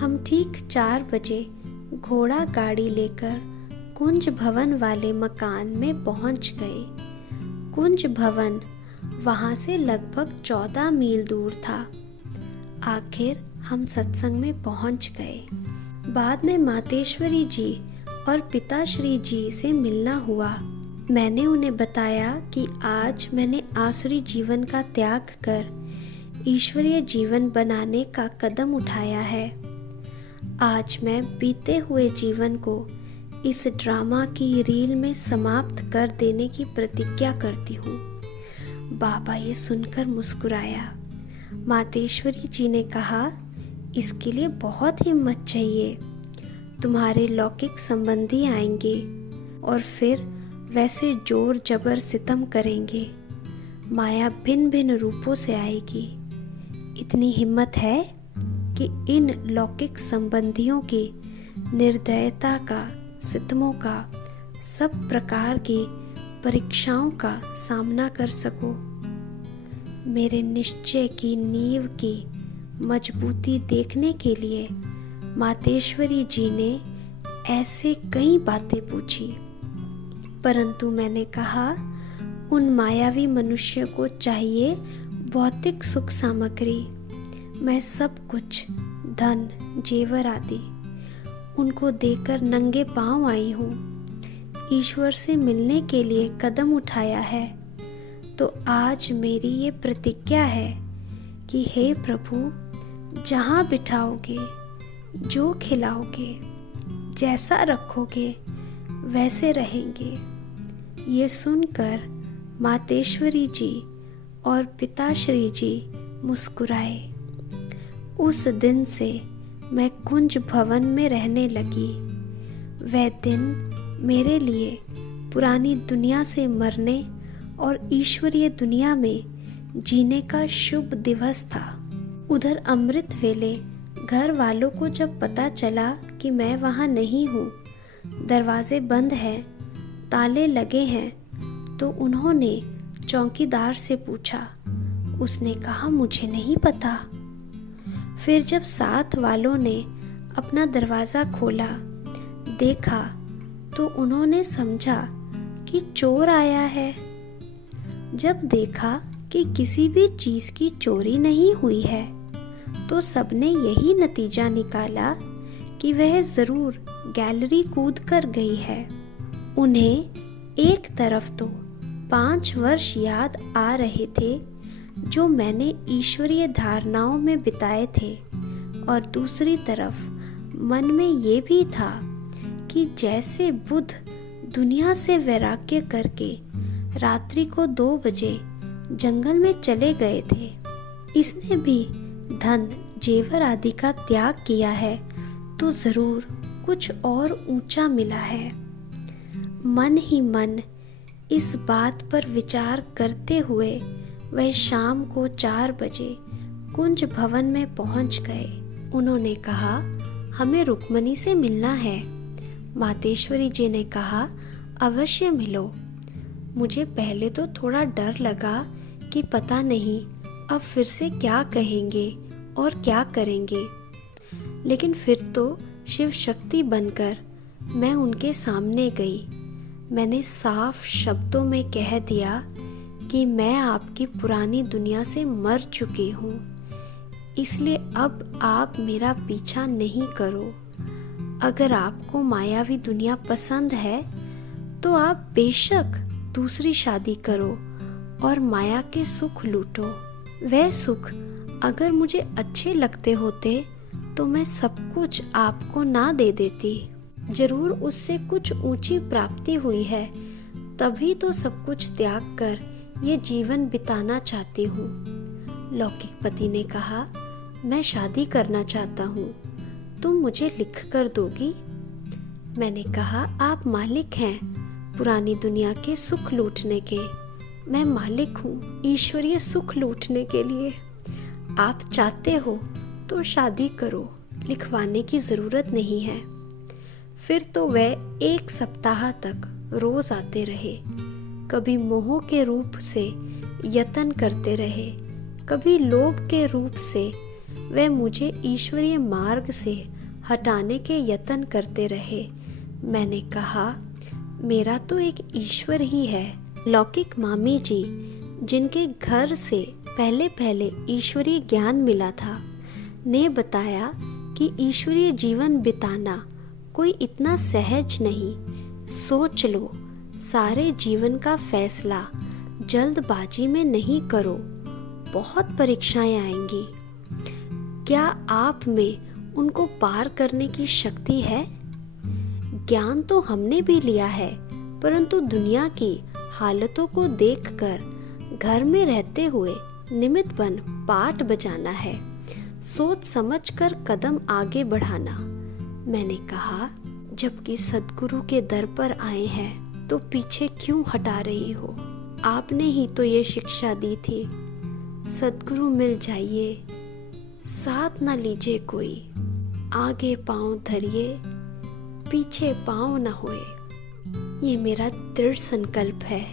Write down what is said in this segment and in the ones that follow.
हम ठीक 4 बजे घोड़ा गाड़ी लेकर कुंज भवन वाले मकान में पहुंच गए। कुंज भवन वहां से लगभग 14 मील दूर था। आखिर हम सत्संग में पहुंच गए। बाद में मातेश्वरी जी और पिताश्री जी से मिलना हुआ। मैंने उन्हें बताया कि आज मैंने आसुरी जीवन का त्याग कर ईश्वरीय जीवन बनाने का कदम उठाया है। आज मैं बीते हुए जीवन को इस ड्रामा की रील में समाप्त कर देने की प्रतिज्ञा करती हूँ। बाबा ये सुनकर मुस्कुराया। मातेश्वरी जी ने कहा, इसके लिए बहुत हिम्मत चाहिए। तुम्हारे लौकिक संबंधी आएंगे और फिर वैसे जोर जबर सितम करेंगे। माया भिन्न भिन्न रूपों से आएगी। इतनी हिम्मत है कि इन लौकिक संबंधियों की निर्दयता का, सितमों का, सब प्रकार की परीक्षाओं का सामना कर सको। मेरे निश्चय की नींव की मजबूती देखने के लिए मातेश्वरी जी ने ऐसे कई बातें पूछी, परंतु मैंने कहा उन मायावी मनुष्य को चाहिए भौतिक सुख सामग्री। मैं सब कुछ, धन, जेवर आदि उनको देकर नंगे पांव आई हूँ। ईश्वर से मिलने के लिए कदम उठाया है, तो आज मेरी ये प्रतिज्ञा है कि हे प्रभु, जहाँ बिठाओगे, जो खिलाओगे, जैसा रखोगे, वैसे रहेंगे। ये सुनकर मातेश्वरी जी और पिताश्री जी मुस्कुराए। उस दिन से मैं कुंज भवन में रहने लगी। वह दिन मेरे लिए पुरानी दुनिया से मरने और ईश्वरीय दुनिया में जीने का शुभ दिवस था। उधर अमृत वेले घर वालों को जब पता चला कि मैं वहाँ नहीं हूँ, दरवाजे बंद हैं, ताले लगे हैं, तो उन्होंने चौकीदार से पूछा। उसने कहा, मुझे नहीं पता। फिर जब साथ वालों ने अपना दरवाज़ा खोला, देखा, तो उन्होंने समझा कि चोर आया है। जब देखा कि किसी भी चीज़ की चोरी नहीं हुई है, तो सबने यही नतीजा निकाला कि वह ज़रूर गैलरी कूद कर गई है। उन्हें एक तरफ तो 5 वर्ष याद आ रहे थे जो मैंने ईश्वरीय धारणाओं में बिताए थे, और दूसरी तरफ मन में ये भी था कि जैसे बुद्ध दुनिया से वैराग्य करके रात्रि को 2 बजे जंगल में चले गए थे, इसने भी धन, जेवर आदि का त्याग किया है, तो ज़रूर कुछ और ऊंचा मिला है। मन ही मन इस बात पर विचार करते हुए वह शाम को 4 बजे कुंज भवन में पहुंच गए। उन्होंने कहा, हमें रुक्मणी से मिलना है। मातेश्वरी जी ने कहा, अवश्य मिलो। मुझे पहले तो थोड़ा डर लगा कि पता नहीं अब फिर से क्या कहेंगे और क्या करेंगे, लेकिन फिर तो शिव शक्ति बनकर मैं उनके सामने गई। मैंने साफ शब्दों में कह दिया कि मैं आपकी पुरानी दुनिया से मर चुकी हूँ, इसलिए अब आप मेरा पीछा नहीं करो। अगर आपको मायावी दुनिया पसंद है तो आप बेशक दूसरी शादी करो और माया के सुख लूटो। वह सुख अगर मुझे अच्छे लगते होते तो मैं सब कुछ आपको ना दे देती। जरूर उससे कुछ ऊंची प्राप्ति हुई है, तभी तो सब कुछ त्याग कर ये जीवन बिताना चाहती हूँ। लौकिक पति ने कहा, मैं शादी करना चाहता हूँ, तुम मुझे लिख कर दोगी? मैंने कहा, आप मालिक हैं पुरानी दुनिया के सुख लूटने के। मैं मालिक हूँ ईश्वरीय सुख लूटने के लिए। आप चाहते हो तो शादी करो, लिखवाने की जरूरत नहीं है। फिर तो वह 1 सप्ताह तक रोज आते रहे। कभी मोह के रूप से यतन करते रहे, कभी लोभ के रूप से वे मुझे ईश्वरीय मार्ग से हटाने के यत्न करते रहे। मैंने कहा, मेरा तो एक ईश्वर ही है। लौकिक मामी जी, जिनके घर से पहले पहले ईश्वरीय ज्ञान मिला था, ने बताया कि ईश्वरीय जीवन बिताना कोई इतना सहज नहीं। सोच लो, सारे जीवन का फैसला जल्दबाजी में नहीं करो, बहुत परीक्षाएं आएंगी। क्या आप में उनको पार करने की शक्ति है? ज्ञान तो हमने भी लिया है, परंतु दुनिया की हालतों को देखकर घर में रहते हुए निमित्त बन पाठ बजाना है, सोच समझकर कदम आगे बढ़ाना। मैंने कहा, जबकि सद्गुरु के दर पर आए हैं तो पीछे क्यों हटा रही हो? आपने ही तो ये शिक्षा दी थी, सद्गुरु मिल जाइए, साथ ना लीजिए कोई, आगे पांव धरिए, पीछे पांव न होए। ये मेरा दृढ़ संकल्प है,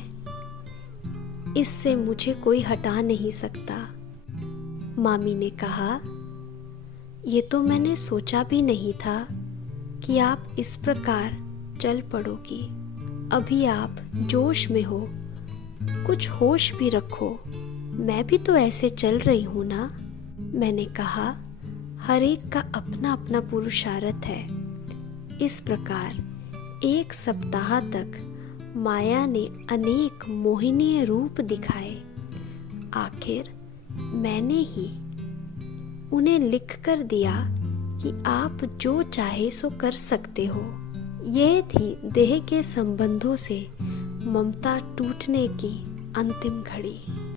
इससे मुझे कोई हटा नहीं सकता। मामी ने कहा, ये तो मैंने सोचा भी नहीं था कि आप इस प्रकार चल पड़ोगी। अभी आप जोश में हो, कुछ होश भी रखो। मैं भी तो ऐसे चल रही हूँ ना। मैंने कहा, हर एक का अपना अपना पुरुषार्थ है। इस प्रकार 1 सप्ताह तक माया ने अनेक मोहिनीय रूप दिखाए। आखिर मैंने ही उन्हें लिख कर दिया कि आप जो चाहे सो कर सकते हो। यह थी देह के संबंधों से ममता टूटने की अंतिम घड़ी।